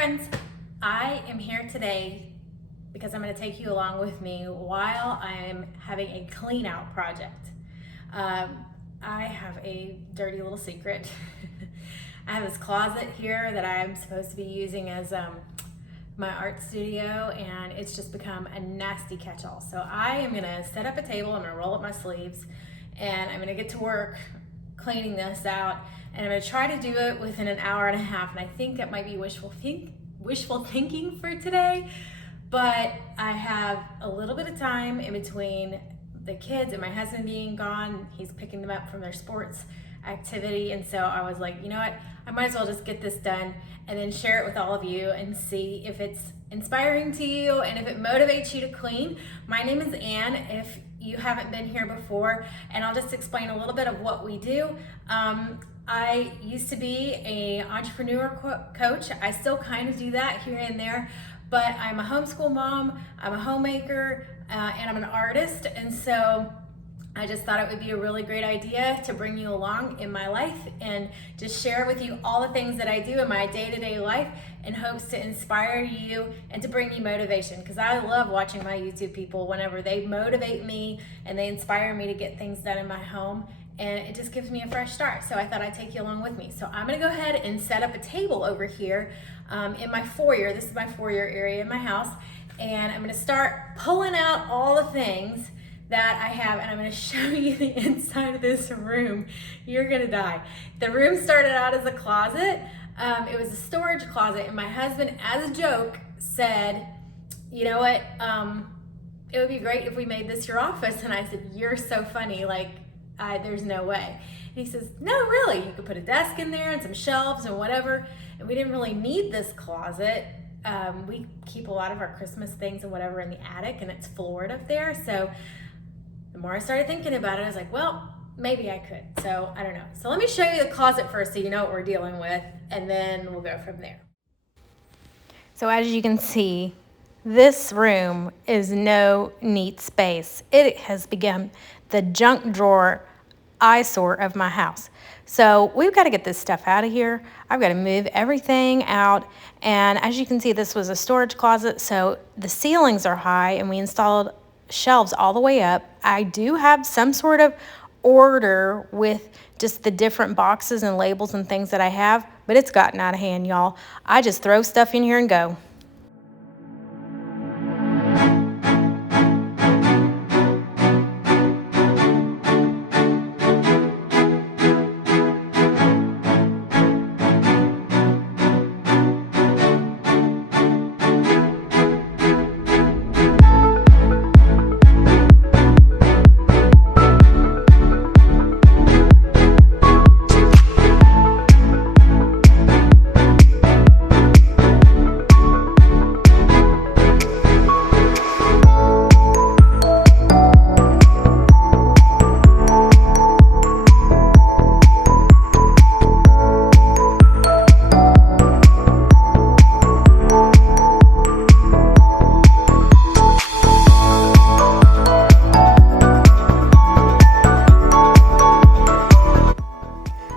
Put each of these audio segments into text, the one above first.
friends, I am here today because I'm going to take you along with me while I'm having a clean out project. I have a dirty little secret. I have this closet here that I'm supposed to be using as my art studio, and it's just become a nasty catch-all. So I am going to set up a table, I'm going to roll up my sleeves, and I'm going to get to work cleaning this out. And I'm going to try to do it within an hour and a half. And I think that might be wishful thinking for today, but I have a little bit of time in between the kids and my husband being gone. He's picking them up from their sports activity. And so I was like, you know what? I might as well just get this done and then share it with all of you and see if it's inspiring to you and if it motivates you to clean. My name is Ann, if you haven't been here before, and I'll just explain a little bit of what we do. I used to be an entrepreneur coach. I still kind of do that here and there, but I'm a homeschool mom, I'm a homemaker, and I'm an artist. And so I just thought it would be a really great idea to bring you along in my life and just share with you all the things that I do in my day-to-day life in hopes to inspire you and to bring you motivation, because I love watching my YouTube people whenever they motivate me and they inspire me to get things done in my home, and it just gives me a fresh start. So I thought I'd take you along with me. So I'm gonna go ahead and set up a table over here in my foyer. This is my foyer area in my house, and I'm gonna start pulling out all the things that I have, and I'm gonna show you the inside of this room. You're gonna die. The room started out as a closet. It was a storage closet, and my husband, as a joke, said, you know what, it would be great if we made this your office. And I said, you're so funny, like, there's no way. And he says, no, really, you could put a desk in there and some shelves and whatever. And we didn't really need this closet. We keep a lot of our Christmas things and whatever in the attic, and it's floored up there. So the more I started thinking about it, I was like, well, maybe I could. So I don't know. So let me show you the closet first so you know what we're dealing with, and then we'll go from there. So as you can see, this room is no neat space. It has become the junk drawer eyesore of my house. So we've got to get this stuff out of here. I've got to move everything out. And as you can see, this was a storage closet, so the ceilings are high, and we installed shelves all the way up. I do have some sort of order with just the different boxes and labels and things that I have, but it's gotten out of hand, y'all. I just throw stuff in here and go.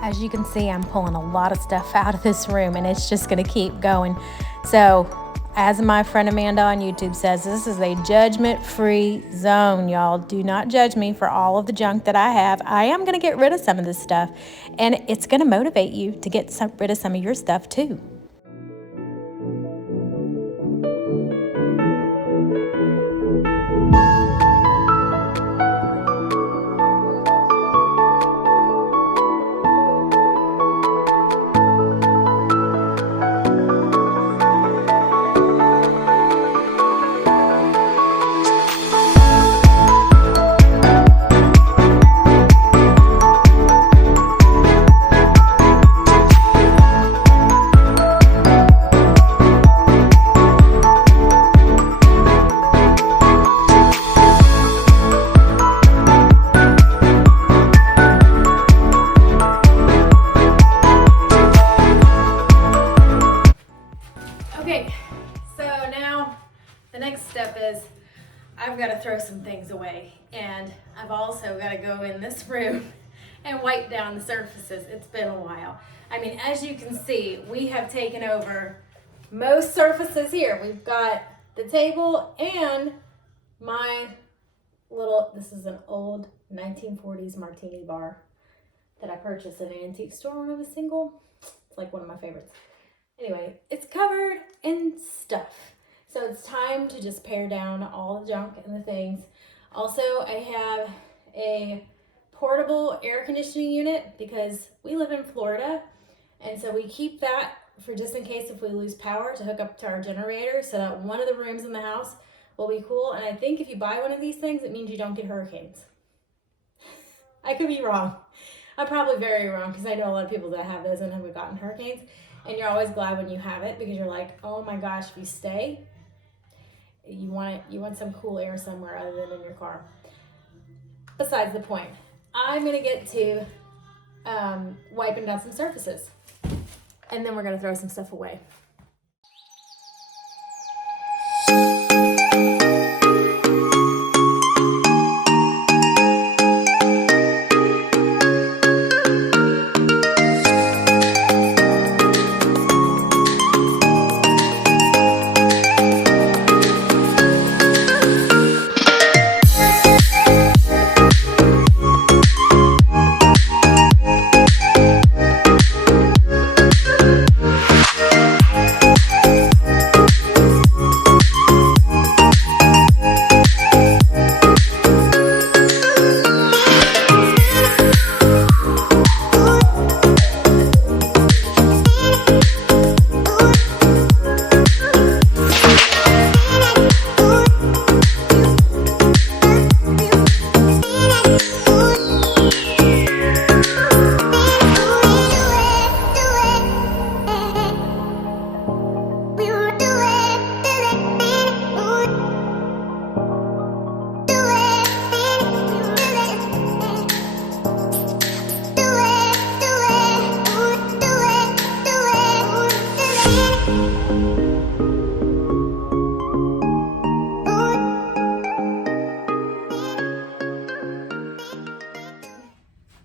As you can see, I'm pulling a lot of stuff out of this room, and it's just going to keep going. So as my friend Amanda on YouTube says, this is a judgment-free zone, y'all. Do not judge me for all of the junk that I have. I am going to get rid of some of this stuff, and it's going to motivate you to get rid of some of your stuff too. Okay, so now the next step is I've got to throw some things away, and I've also got to go in this room and wipe down the surfaces. It's been a while. I mean, as you can see, we have taken over most surfaces here. We've got the table and my little, this is an old 1940s martini bar that I purchased in an antique store when I was single. It's like one of my favorites. Anyway, it's covered in stuff. So it's time to just pare down all the junk and the things. Also, I have a portable air conditioning unit because we live in Florida. And so we keep that for just in case if we lose power to hook up to our generator so that one of the rooms in the house will be cool. And I think if you buy one of these things, it means you don't get hurricanes. I could be wrong. I'm probably very wrong because I know a lot of people that have those and haven't gotten hurricanes. And you're always glad when you have it because you're like, oh my gosh, if you stay, you want some cool air somewhere other than in your car. Besides the point, I'm gonna get to wiping down some surfaces. And then we're gonna throw some stuff away.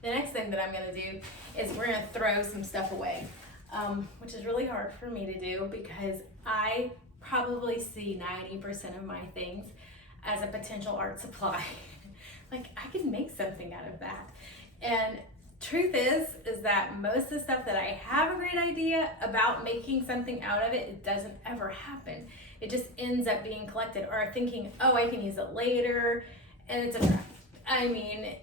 The next thing that I'm going to do is we're going to throw some stuff away, which is really hard for me to do because I probably see 90% of my things as a potential art supply. Like I could make something out of that. And truth is that most of the stuff that I have a great idea about making something out of it, it doesn't ever happen. It just ends up being collected or thinking, oh, I can use it later. And it's a trap. I mean,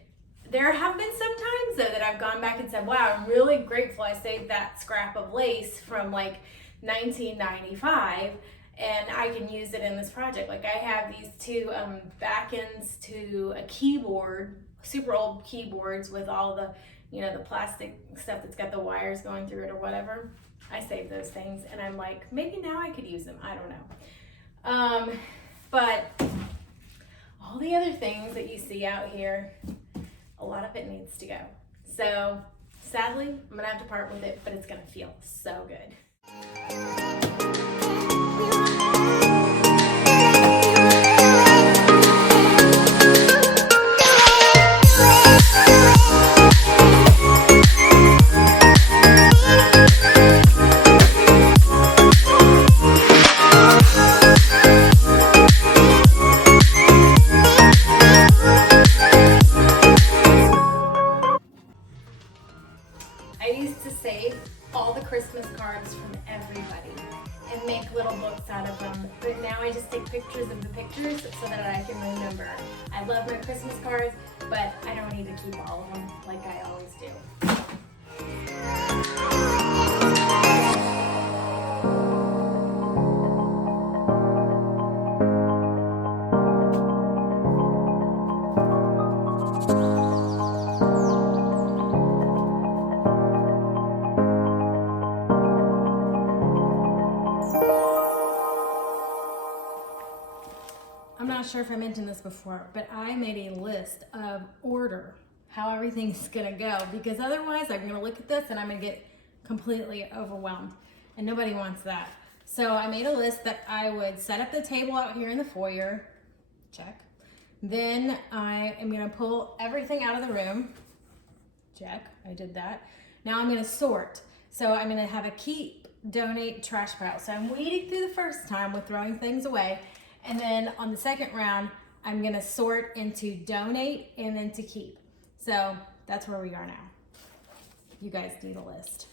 there have been some times though that I've gone back and said, wow, I'm really grateful I saved that scrap of lace from like 1995 and I can use it in this project. Like I have these two back ends to a keyboard, super old keyboards with all the, you know, the plastic stuff that's got the wires going through it or whatever. I saved those things and I'm like, maybe now I could use them. I don't know. But all the other things that you see out here, a lot of it needs to go. So sadly, I'm gonna have to part with it, but it's gonna feel so good. I used to save all the Christmas cards from everybody and make little books out of them, but now I just take pictures of the pictures so that I can remember. I love my Christmas cards, but I don't need to keep all of them like I always do. I'm not sure if I mentioned this before, but I made a list of order, how everything's gonna go, because otherwise I'm gonna look at this and I'm gonna get completely overwhelmed, and nobody wants that. So I made a list that I would set up the table out here in the foyer, check. Then I am gonna pull everything out of the room, check, I did that. Now I'm gonna sort. So I'm gonna have a keep donate trash pile. So I'm weeding through the first time with throwing things away. And then on the second round, I'm gonna sort into donate and then to keep. So that's where we are now. You guys need a list.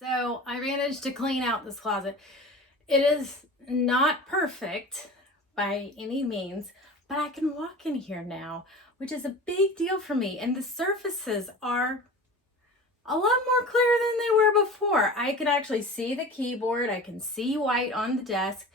So I managed to clean out this closet. It is not perfect by any means, but I can walk in here now, which is a big deal for me. And the surfaces are a lot more clear than they were before. I can actually see the keyboard. I can see white on the desk.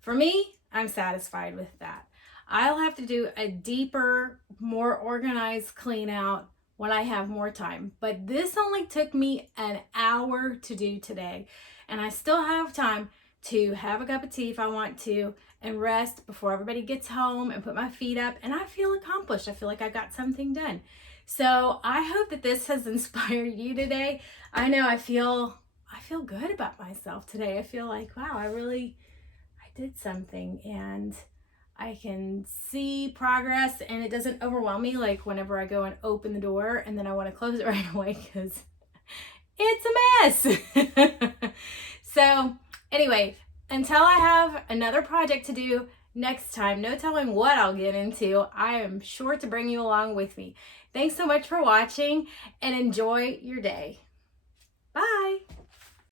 For me, I'm satisfied with that. I'll have to do a deeper, more organized clean out when I have more time. But this only took me an hour to do today. And I still have time to have a cup of tea if I want to and rest before everybody gets home and put my feet up. And I feel accomplished. I feel like I got something done. So I hope that this has inspired you today. I know I feel good about myself today. I feel like, wow, I did something, and I can see progress, and it doesn't overwhelm me like whenever I go and open the door and then I want to close it right away because it's a mess. So anyway, until I have another project to do next time, no telling what I'll get into, I am sure to bring you along with me. Thanks so much for watching, and enjoy your day. Bye.